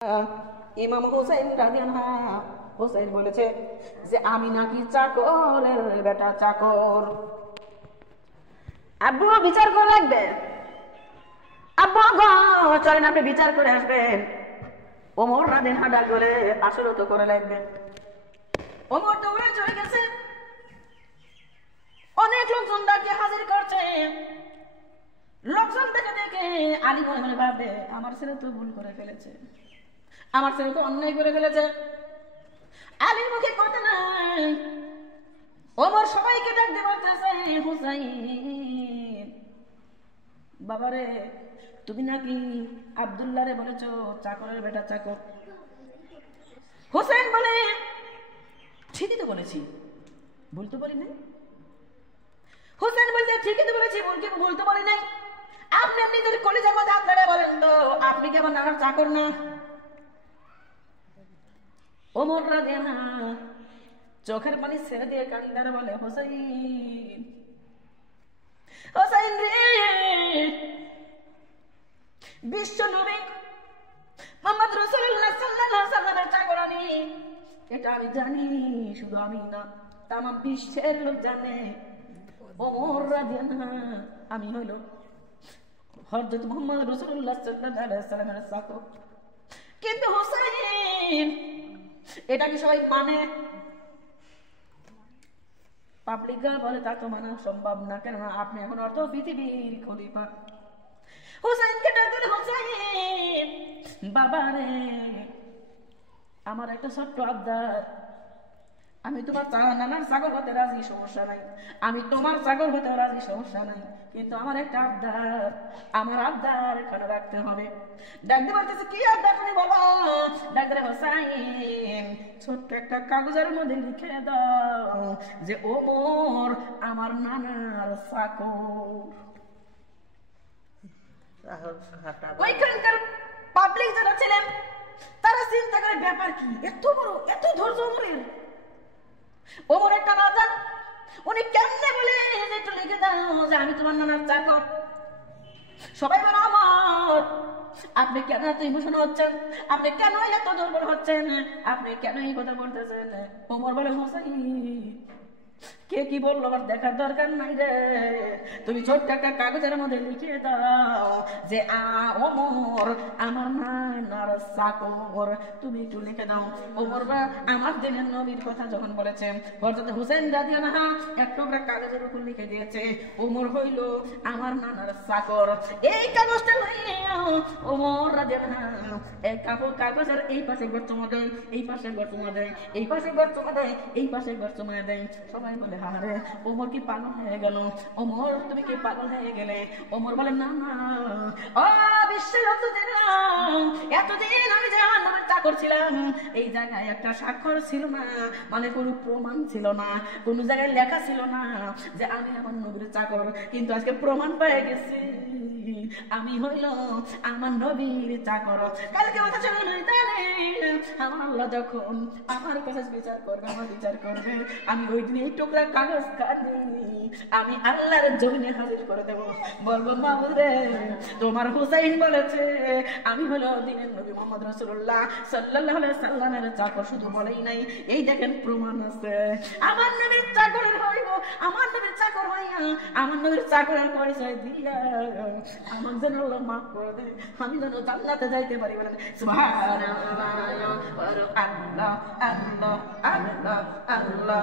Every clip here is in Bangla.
ইমাম হুসাইন রাদিয়াল্লাহু হুসাইন বলেছে যে আমি নাকি চাকরের বেটা চাকর। আব্বু বিচার করে রাখবে, আব্বু গো চলেন আপনি বিচার করে আসবেন। ওমর রাদিয়াল্লাহু ডাক বলে আসলে তো করে লাগবে। ওমর তো উড়ে চলে গেছে, অনেক লোকজন ডাকে হাজির করছে। লোকজন দেখে দেখে আলী মনে মনে ভাববে আমার ছেলে তো ভুল করে ফেলেছে, আমার ছেলে তো অন্যায় করে ফেলেছে। আলীর মুখে কথা নাই। ওমর সবাইকে ডাক দিয়ে বলতেছে হুসাইন বাবারে তুমি নাকি আব্দুল্লাহ রে বলেছো চাকরের বেটা চাকর। হুসাইন বলে ঠিকই তো বলেছি, ভুল তো বলি নাই। হুসাইন বলছে ঠিকই তো বলেছি, ভুল তো বলি নাই। আপনি আপনি যদি কলিজার মধ্যে আপনারা বলেন তো আপনি কি আমার নানার চাকর না? ওমর রাদিয়াল্লাহু চোখের পানি ছেড়ে দিয়ে কান্দারে বলে হুসাইন, হুসাইন রে বিশ্ব নবী মুহাম্মদ রাসূলুল্লাহ সাল্লাল্লাহু আলাইহি ওয়াসাল্লামের চাকর আমি, এটা আমি জানি, শুধু আমি না তাম বিশ্বের লোক জানে। ওমর রাদিয়াল্লাহু আমি হইল হযরত মুহাম্মদ রাসূলুল্লাহ সাল্লাল্লাহু আলাইহি ওয়াসাল্লামের চাকর। কিন্তু হুসাইন এটা কি সবাই মানে? পাবলিক বলে তা তো মানা সম্ভব না, কেননা আপনি এখন অর্থ পৃথিবীর খলিফা। হুসাইনকে ডাক দিল হুসাইন বাবা রে আমার একটা ছোট্ট আবদার, আমি তোমার নানার চাকর হতে রাজি, সমস্যা নাই। আমি তোমার চাকর হতে রাজি, সমস্যা নাই। কিন্তু আমার একটা আবদার, আমার আবদার এখানে রাখতে হবে। ডাকতে পারতেছে কি আবদার তুমি বলো? ডাক্তার হোসাইন ছোট্ট একটা কাগজের মধ্যে লিখে দাও যে ওমর আমার নানার চাকর। ওইখানকার পাবলিক যারা ছিলেন তারা চিন্তা করে ব্যাপার কি, এত বড় এত ধৈর্য ওমরের। ওমর একটা রাজা, উনি কেমনে বলে একটু লিখে দাও যে আমি তোমার নানার চাকর। সবাই বলে ওমর আপনি কেন এত ইমোশন হচ্ছেন, আপনি কেন এত দুর্বল হচ্ছেন, আপনি কেন এই কথা বলতেছেন? ওমর বলে হোসাইন কে কি বললো আমার দেখার দরকার নাই রে, তুমি ছোট্ট একটা কাগজের মধ্যে লিখে দাও যে ওমর আমার নানার চাকর। তুমি একটু লিখে দাও। ওমর বা আমার দিনের নবীর কথা যখন বলেছেন হযরত হুসাইন রাদিয়াল্লাহু এক টুকরা কাগজের উপর লিখে দিয়েছে ওমর হইল আমার নানার চাকর। এই কাগজটা লইয়া ওমর রাদিয়াল্লাহু এই কাগজের এই পাশে গর্তমা দেয়, এই পাশে গর্তমা দেয়, এই পাশে গর্তমা দেয়, এই পাশে গর্তমা দেয়। সবাই বলে হারে ওমর কি পাগল হয়ে গেল, ওমর তুমি কি পাগল হয়ে গেলে? ওমর বলে না না ও বিশ্বের এতদিন আমি যে আমার নামের চাকর ছিলাম এই জায়গায় একটা স্বাক্ষর ছিল না, মানে কোনো প্রমাণ ছিল না, কোনো জায়গায় লেখা ছিল না যে আমি আমার নবীর চাকর। কিন্তু আজকে প্রমাণ পেয়ে গেছি আমি হইল আমার নবীর চাকর। কালকে কথা চলে নাই তাহলে আমার আল্লাহ যখন আমার কাছে বিচার করবে, আমার বিচার করবে, আমি ওই দিন এই টুকরা কাগজ কাটি আমি আল্লাহর জমিনে হাজির করে দেবো। বলবো মাহবুব রে তোমার হুসাইন বলেছে আমি হলো দিনের নবী মুহাম্মদ রাসূলুল্লাহ সাল্লাল্লাহু আলাইহি সাল্লামের চাকর। শুধু বলেই নাই, এই দেখেন প্রমাণ আছে। আমার নবীর চাকরের হইব, আমার নবীর চাকর হইয়া আমার নবীর চাকরের পরিচয় দিয়া আমার যেন আল্লাহ মাফ করে দেয়, আমি যেন জান্নাতে যাইতে পারি। বলেন সুবহানাল্লাহ আল্লাহ আল্লাহ আল্লাহ আল্লাহ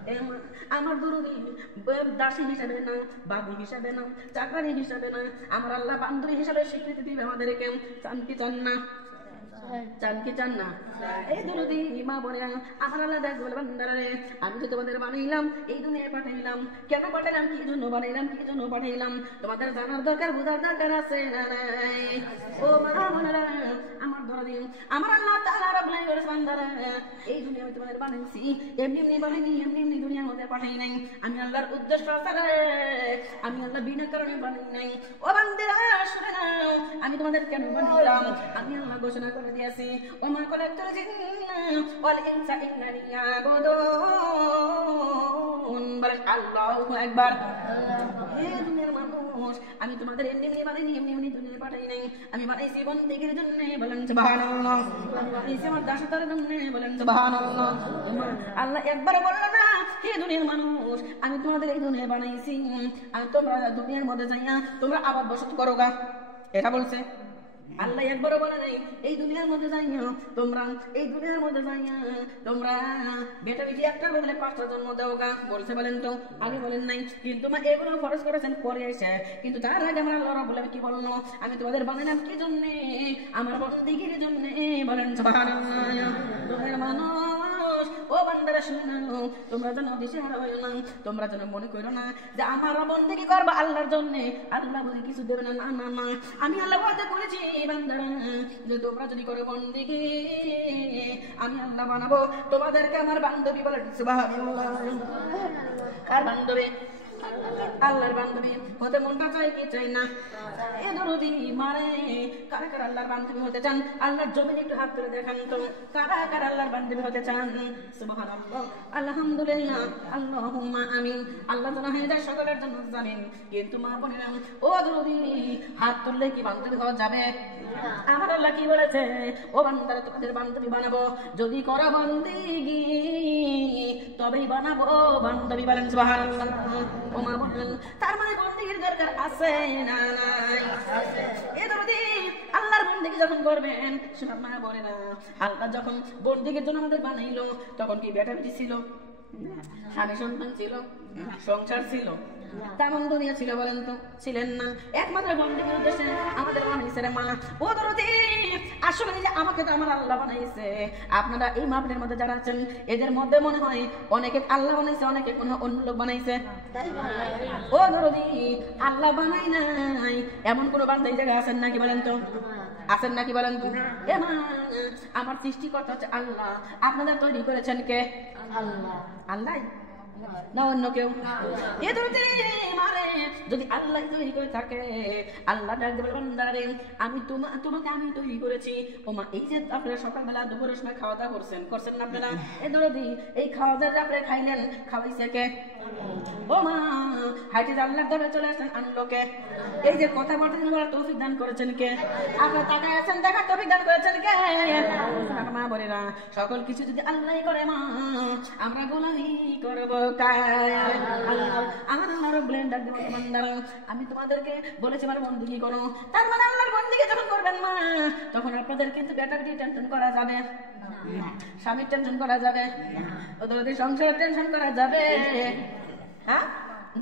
আমার দরদি দাসী হিসাবে না, বাদী হিসাবে না, চাকরানি হিসাবে না, আমার আল্লাহ বান্ধবী হিসাবে স্বীকৃতি দিবে আমাদেরকে। চান কি চান না? চান কি চান না? এই দরদি মা বলে আমার আল্লাহ দেখ বলে বান্দারে, আমি তো তোমাদের বানাইলাম, এই দুনিয়ায় পাঠাইলাম। কেন পাঠাইলাম, কি জন্য বানাইলাম, কি জন্য পাঠাইলাম, তোমাদের জানার দরকার, বোঝার দরকার আছে না নাই? ও মা বোনেরা, আমার দরদি আমার আল্লাহ তাআলা রাব্বুল আলামিন বান্দারা, এই দুনিয়া আমি তোমাদের বানাইছি, এমনি এমনি বানাইনি, এমনি এমনি দুনিয়ার মধ্যে পাঠাই নাই। আমি আল্লাহর উদ্দেশ্য আছে, আমি আল্লাহ বিনা কারণে বানাই নাই। ও বান্দারা শুনে নাও, আমি তোমাদের কেন বানাইলাম, আমি আল্লাহ ঘোষণা করে দিয়েছি, ও মা কলাতুল জিন্না ওয়াল ইনসা ইল্লা লিয়াবুদুন। বলেন আল্লাহু আকবার। এই দুনিয়ার মানুষ আমি তোমাদের এমনি এমনি বানাইনি, এমনি এমনি দুনিয়ায় পাঠাই নাই। আমি বানাইছি বন্দেগীর জন্য, বলেন সুবহানাল্লাহ। আমি বানাইছি আমার দাসতার জন্য, বলেন সুবহানাল্লাহ। আল্লাহ একবার বলল না, হে দুনিয়ার মানুষ আমি তোমাদের এই দুনিয়ায় বানাইছি, আমি তোমরা দুনিয়ার মধ্যে যাইয়া তোমরা আবাদ বসত করো গা, এটা বলছে আল্লাহ। একবারও বলে নাই এই দুনিয়ার মধ্যে যাইয়া তোমরা, এই দুনিয়ার মধ্যে যাইয়া তোমরা বেটা বেটি একটার বদলে 5টা জন্ম দাও গা, বলছে বলেন তো? আগে বলেন নাই, কিন্তু মা এগুলো ফরজ করেছেন পরে এসে। কিন্তু তার আগে আমার আল্লাহ রাব্বুল আলামিন কি বললো, আমি তোমাদের বানাইলাম কি জন্য, আমার বন্দেগীর জন্য, বলেন সুবহানাল্লাহ। দুনিয়ার মানুষ ও বান্দারা শুনে নাও, তোমরা যেন দিশেহারা হইও না, তোমরা যেন মনে করো না যে আমার বন্দেগী করবা আল্লাহর জন্য, আল্লাহ বলে কিছু দেবে না। না না না, আমি আল্লাহ ওয়াদা করেছি বান্দারা যে তোমরা যদি করো বন্দেগী, আমি আল্লাহ বানাবো তোমাদেরকে আমার বান্ধবী। বলেন সুবহানাল্লাহ। কার বান্ধবী? আল্লাহর বান্ধবী হতে মনটা চাই কি চাই না? এ দরদি মারে কারা কারা আল্লাহর বান্ধবী হতে চান? আল্লাহর জমিন একটু হাত তুলে দেখান তো, কারা কারা আল্লাহর বান্ধবী হতে চান? সুবহানাল্লাহ, আলহামদুলিল্লাহ, আল্লাহুম্মা আমিন। আল্লাহ যেন হায়দার সকলের জন্য জামিন। কিন্তু মা বোনেরা ও দরদি, হাত তুললে কি বান্ধবী হওয়া যাবে? আমার আল্লাহ কি বলেছে, ও বান্দারা তোমাদের বান্ধবী বানাবো যদি করো বন্দেগী, তবেই বানাবো বান্ধবী। বলেন সুবহানাল্লাহ। ও মা বোন, তার মানে বন্দেগীর দরকার আছে না নাই? এ দরদি আল্লাহর বন্দেগী যখন করবেন, শোনা মা বোনেরা, আল্লাহ যখন বন্দেগীর জন্য আমাদের বানাইলো, তখন কি বেটা বেটি ছিল, স্বামী সন্তান ছিল, সংসার ছিল, তেমন দুনিয়া ছিল? বলেন তো ছিলেন না। একমাত্র বন্দেগীর উদ্দেশ্যে আমাদের বানাইছে রে মা। ও দরদি আসলে যে আমাকে তো আমার আল্লাহ বানাইছে। আপনারা এই মাহফিলের মধ্যে যারা আছেন, এদের মধ্যে মনে হয় অনেকে আল্লাহ বানাইছে, অনেকে মনে হয় অন্য লোক বানাইছে। ও দরদি আল্লাহ বানাই নাই এমন কোন বান্দা এই জায়গায় আছেন নাকি? বলেন তো আছেন নাকি? বলেন তো। এ মা, আমার সৃষ্টিকর্তা হচ্ছে আল্লাহ, আপনাদের তৈরি করেছেন কে? আল্লাহ। আল্লাহ না অন্য কেউ? এ দরদি মারে যদি আল্লাহ তৈরি করে থাকে, আল্লাহ ডাক দেবে বান্দারে আমি তোমাকে আমি তৈরি করেছি। ও মা, এই যে আপনারা সকালবেলা দুপুরের সময় খাওয়া দাওয়া করছেন না আপনারা, এ দরদি এই খাওয়া দাওয়া আপনারা খাইলেন, খাওয়াইছে কে? ও মা, হাইটে আল্লাহর দরে চলে আসেন আনলো কে? এই যে কথা বলতে তৌফিক দান করেছেন কে? আপনারা তাকায় আছেন, দেখা তৌফিক দান করেছেন কে? মা বলে না, সকল কিছু যদি আল্লাহই করে মা, আমরা গোলামি করবো কার? আমার আল্লাহর ব্লেন্ডার দেব বান্দারা, আমি তোমাদেরকে বলেছি আমার বন্দেগী করো। তার মানে আল্লাহর বন্দেগী যখন করবেন মা, তখন আপনাদের কিন্তু বেটার দিয়ে টেনশন করা যাবে, স্বামীর টেনশন করা যাবে, ওদের সংসারের টেনশন করা যাবে? হ্যাঁ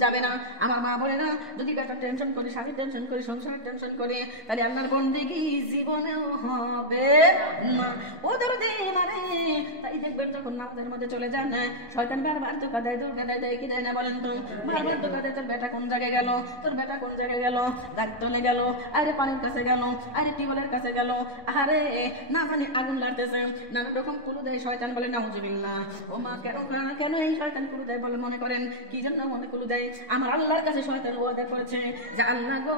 যাবে না। আমার মা বলে না, যদি একটা টেনশন করি, স্বামীর টেনশন করি, সংসারের টেনশন করি, তাহলে আল্লাহর বন্দেগী জীবনেও হবে না। ও দরদি মানে তাই দেখবেন যখন নামাজের মধ্যে চলে যান, শয়তান বারবার ধোঁকা দেয়, ধোঁকা দেয় কি দেয় না? বলেন তো, বারবার ধোঁকা দেয়। তোর বেটা কোন জায়গায় গেল, তোর বেটা কোন জায়গায় গেল, গাছ তলে গেল, আরে পানির কাছে গেল, আরে টিউবওয়েলের কাছে গেল, আরে না জানি আগুন লাগতেছে, নানা রকম কুলু দেয় শয়তান। বলে নাউজুবিল্লাহ। ও মা, কেন এই শয়তান কুলু দেয় বলে মনে করেন? কি জন্য মনে কুলু দেয়? আমার আল্লাহর কাছে শয়তান ওয়াদা করেছে যে আল্লাহ গো,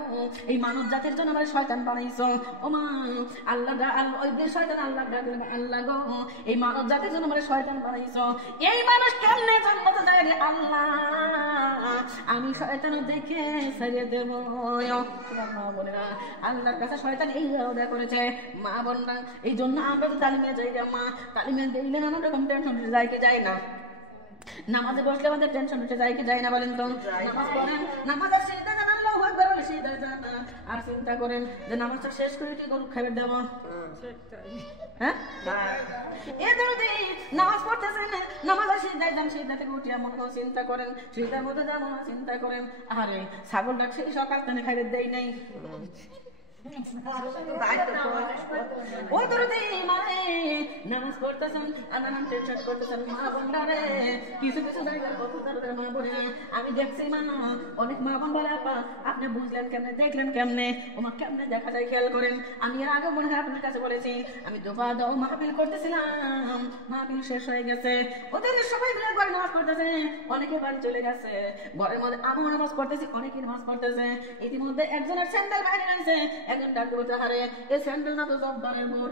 এই মানব জাতির জন্য আমার শয়তান বানাইছো। ও মা, আল্লাহ ওই শয়তান আল্লাহ ডাকলে, আল্লাহ গো এই মানব জাতির জন্য আমার শয়তান বানাইছো। এই মানুষ কেমনে জান্নাতে যায় রে আল্লাহ? আমি শয়তান দেখে ছেড়ে দেব। বলে না, আল্লাহর কাছে শয়তান এই ওয়াদা করেছে। মা বোনরা, এই জন্য আমরা তো তালিমে যাই রে মা, তালিমে দিলে নানা রকম টেনশন যায় কি যায় না? নামাজে বসলে আমাদের টেনশন উঠে যায় কি যায় না? বলেন তো। নামাজ পড়েন, নামাজের সিজদা জান আল্লাহু আকবার বলে সেই সিজদায় যান আর চিন্তা করেন যে নামাজটা শেষ করে কি গরু খাবার দেব। হ্যাঁ এ দরদি নামাজ পড়তেছেন, নামাজের সিজদায় যান, সিজদা থেকে উঠিয়া মনে করে চিন্তা করেন, সিজদার মধ্যে যান চিন্তা করেন আরে ছাগলটা সেই সকাল থেকে খাইবে দেই নাই। নামাজ পড়তেছেন টেনশন করতেছেন মা বোনরা রে, কিছু কিছু জায়গায় কত মা বোনে আমি দেখছি মানে অনেক মা বোন বলে আপা আপনি বুঝলেন কেমনে, দেখলেন কেমনে, ওমা কেমনে দেখা যায় খেয়াল করেন। আমি এর আগে মনে হয় আপনার কাছে বলেছি আমি দোয়া দাও মাহফিল করতেছিলাম, মাহফিল শেষ হয়ে গেছে, ওদের সবাই মিলে ঘরে নামাজ পড়তেছে, অনেকে বাড়ি চলে গেছে, ঘরের মধ্যে আমিও নামাজ পড়তেছি, অনেকে নামাজ পড়তেছে, ইতিমধ্যে একজনের স্যান্ডেল বাইরে রয়েছে, একজন ডাক্তার বলতে হারে এই স্যান্ডেল না তো জব্বারের বউ,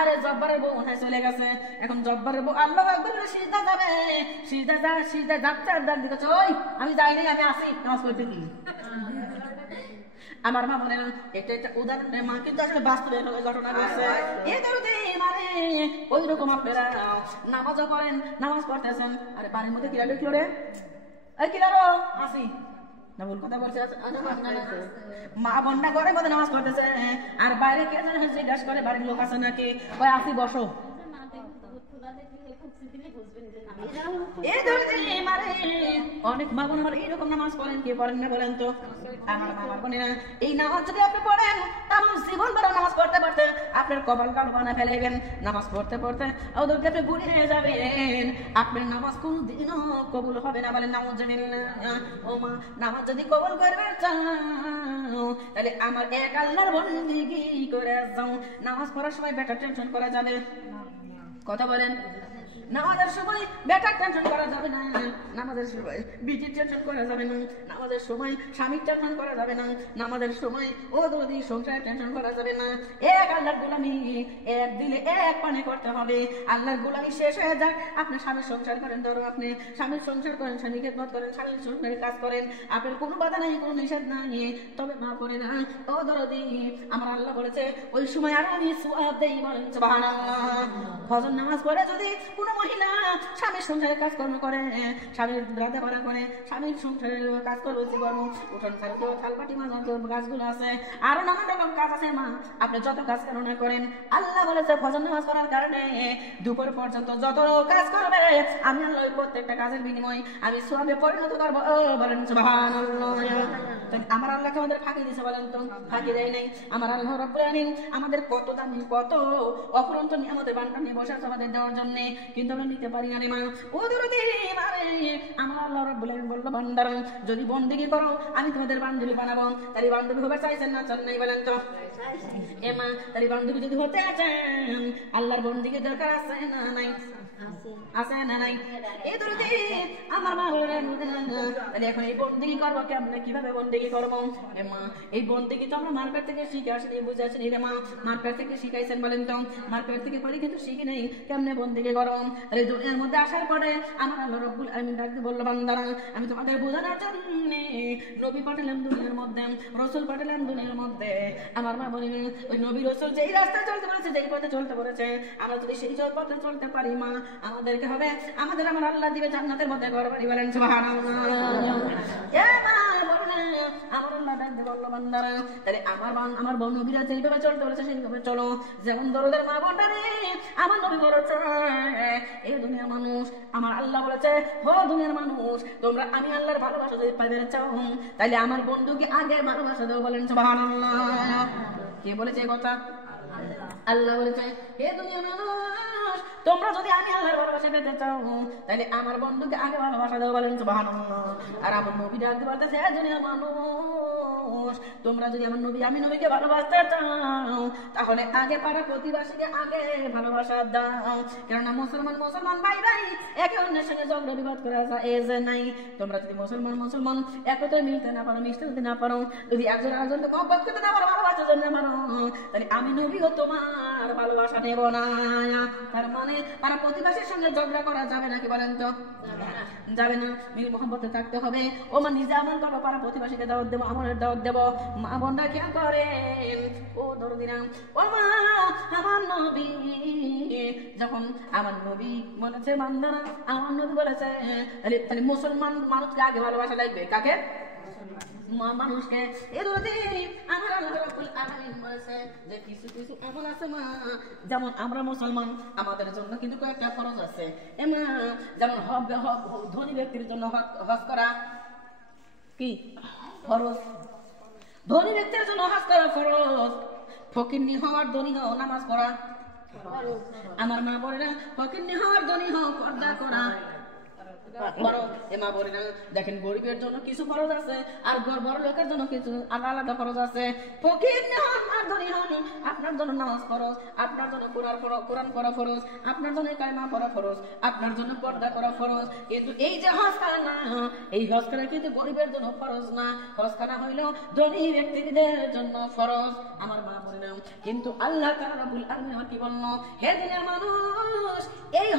আরে জব্বারের বউ মনে চলে গেছে, এখন জব্বারের বউ আল্লাহু আকবার বলে সিজদা যাবে, সিজদা যাচ্ছে আর ডাক দিকে ওই আমি যাই নাই আমি আসি নামাজ পড়তে কি। আমার মা বলেন এটা একটা উদাহরণ, মা কিন্তু আসলে বাস্তবে ঘটনা ঘটছে। এই দরদি মানে ওই রকম আপনারা নামাজও করেন, নামাজ পড়তেছেন, আরে বাড়ির মধ্যে কিরা ঢুকলো রে, এই কিরা রো আসি না ভুল কথা বলছে, মা বন্যা ঘরের মধ্যে নামাজ পড়তেছে আর বাইরে কে জানে জিজ্ঞাসা করে বাড়ির লোক আছে নাকি, ওই আসি বসো। অনেক মা বোন আমার এইরকম নামাজ পড়েন, কি পড়েন না বলেন তো? আমার মা বোনেরা এই নামাজ যদি আপনি পড়েন তাহলে জীবন ভর নামাজ পড়তে পড়তে আপনার কপাল কালো বানা ফেলেবেন, নামাজ পড়তে পড়তে ওদেরকে আপনি বুড়ি হয়ে যাবেন, আপনার নামাজ কোনদিনও কবুল হবে না। বলেন নাউজুবিল্লাহ। ও মা নামাজ যদি কবুল করবে চাও তাহলে আমার এক আল্লাহর বন্দেগী করে যাও। নামাজ পড়ার সময় বেটা টেনশন করা যাবে, কথা বলেন, নামাজের সময় বেটার টেনশন করা যাবে না, নামাজের সময় বিটির টেনশন করা যাবে না, নামাজের সময় স্বামীর টেনশন করা যাবে না, নামাজের সময় ও যদি সংসারের টেনশন করা যাবে না। এক আল্লাহর গোলামি এক দিলে এক পানে করতে হবে। আল্লাহর গোলামি শেষ হয়ে যাক, আপনি স্বামীর সংসার করেন, ধরো আপনি স্বামীর সংসার করেন, স্বামীকে খেদমত করেন, স্বামীর সংসারের কাজ করেন, আপনার কোনো বাধা নাই, কোনো নিষেধ নাই, তবে মা করে না ও দরদি আমার আল্লাহ বলেছে ওই সময় আরো আমি সওয়াব দেই। বলেন সুবহানাল্লাহ। ফজর নামাজ পড়ে যদি কোনো মহিলা স্বামীর সংসারের কাজকর্ম করে, স্বামীর রাধা বাড়া করে, স্বামীর সংসারের কাজ করবে, জীবন উঠোন থালপাটি মাজা কাজগুলো আছে, আরো নানান রকম কাজ আছে, মা আপনি যত কাজ কেন না করেন আল্লাহ বলেছে ফজর নামাজ করার কারণে দুপুর পর্যন্ত যত কাজ করবে আমি আল্লাহ ওই প্রত্যেকটা কাজের বিনিময় আমি সওয়াবে পরিণত করবো। বলেন সুবহানাল্লাহ। আমার আল্লাহকে আমাদের ফাঁকি দিয়েছে, বলেন তো ফাঁকি দেয় নাই। আমার আল্লাহ রাব্বুল আলামিন আমাদের কত দামি কত অফুরন্ত নিয়ামতের ভান্ডার নিয়ে বসে আছে আমাদের দেওয়ার জন্য, কিন্তু আমরা নিতে পারি না রে মা। ও দরদি মারে আমার আল্লাহ রাব্বুল আলামিন বলল বান্দার যদি বন্দেগী করো আমি তোমাদের বান্ধবী বানাবো। তাহলে বান্ধবী হবে চাইছেন না চান নাই? বলেন তো এ মা, তাহলে বান্ধবী যদি হতে চান আল্লাহর বন্দেগী দরকার আছে না নাই? আছে না নাই? এই দরদি আমার মা বলেন তাহলে এখন এই বন্দেগী করবো কেমনে, কিভাবে বন্দেগী করবো? এ মা এই বন্দেগী তো আমরা মার্কেট থেকে শিখে আসিনি, বুঝে আসিনি রে মা। মার্কেট থেকে শিখাইছেন বলেন তো? মার্কেট থেকে পরে কিন্তু শিখি নেই কেমনে বন্দেগী করো। তাহলে দুনিয়ার মধ্যে আসার পরে আমার আল্লাহ রাব্বুল আলামিন ডাকতে বলল বান্দারা আমি তোমাদের বোঝানোর জন্য নবী পাঠালাম দুনিয়ার মধ্যে, রাসূল পাঠালাম দুনিয়ার মধ্যে। আমার মা বলেন ওই নবী রাসূল যেই রাস্তায় চলতে বলেছে, যেই পথে চলতে বলেছে, আমরা যদি সেই পথে চলতে পারি মা আমাদেরকে হবে আমাদের আমার আল্লাহ দিবে জান্নাতের মধ্যে ঘর বাড়ি। বলেন সুবহানাল্লাহ। এ মা বলেন আমার আল্লাহ ডাকতে বলল বান্দারা তাহলে আমার নবীরা যেইভাবে চলতে বলেছে সেইভাবে চলো। যেমন দরদের মা বোনটারে আমার নবী বলেছে এই দুনিয়ার মানুষ আমার আল্লাহ বলেছে হো দুনিয়ার মানুষ তোমরা আমি আল্লাহর ভালোবাসা যদি পাইতে চাও তাহলে আমার বন্ধুকে আগে ভালোবাসা দাও। বলেন সুবহানাল্লাহ। কে বলেছে কথা? আল্লাহ বলেছে হে দুনিয়ার মানুষ তোমরা যদি আমি আল্লাহর ভালোবাসা পেতে চাও তাহলে আমার বন্ধুকে আগে ভালোবাসা দাও। বলেন সুবহানাল্লাহ। আর আমার নবী ডাকতে বলতেছে হে দুনিয়ার মানুষ তোমরা যদি আমার নবী আমি নবীকে ভালোবাসতে চাও তাহলে আগে পাড়া প্রতিবাসীকে আগে ভালোবাসা দাও। কেননা মুসলমান ভাই ভাই একে অন্যের সঙ্গে ঝগড়া বিবাদ করা যায় নাই। তোমরা যদি মুসলমান একত্রে মিলতে না পারো, মিশতে যদি না পারো, যদি একজন আরেকজনকে মহব্বত করতে না পারো, ভালোবাসার জন্য পারো, তাহলে আমি নবীও তোমার ভালোবাসা নেব না। তার মানে পাড়া প্রতিবাসীর সঙ্গে ঝগড়া করা যাবে নাকি? বলেন তো যাবে না। মিল মহব্বতে থাকতে হবে। ও মা নিজে আমল করবো, পাড়া প্রতিবাসীকে দাওয়াত দেবো, আমলের দাওয়াত দেবো। মা বোনরা কি করেন ও দরদিরাম ও মা আমার নবী যখন আমার নবী বলেছে বান্দারা আমার নবী বলেছে তাহলে মুসলমান মানুষকে আগে ভালোবাসা লাগবে। কাকে? মানুষকে আমার আল্লাহ রাব্বুল আলামিন বলেছে যে কিছু কিছু আমল আছে মা, যেমন আমরা মুসলমান আমাদের জন্য কিন্তু কয়েকটা ফরজ আছে মা, যেমন ধনী ব্যক্তির জন্য হজ করা কি ফরজ, ধনী ব্যক্তির জন্য হজ করা ফরজ, ফকিন্নি হওয়ার ধনী হও নামাজ পড়া, আমার মা বলে না ফকিন্নি হওয়ার ধনী হও পর্দা করা। দেখেন গরিবের জন্য কিছু খরচ আছে আর বড় লোকের জন্য কিছু আলাদা খরচ আছে। ফকির হন আর ধনী হন, আপনার জন্য নামাজ ফরজ, আপনার জন্য কোরআন পড়া ফরজ, আপনার জন্য কালেমা পড়া ফরজ, আপনার জন্য পর্দা করা ফরজ। কিন্তু এই যে হজ করা না, এই হজ করা কিন্তু গরিবের জন্য ফরজ না, হজ করা হইল ধনী ব্যক্তিদের জন্য ফরজ। আমার মা বললাম কিন্তু আল্লাহ তাআলা রাব্বুল আলামিন কি বলল, হে দুনিয়ার মানুষ, এই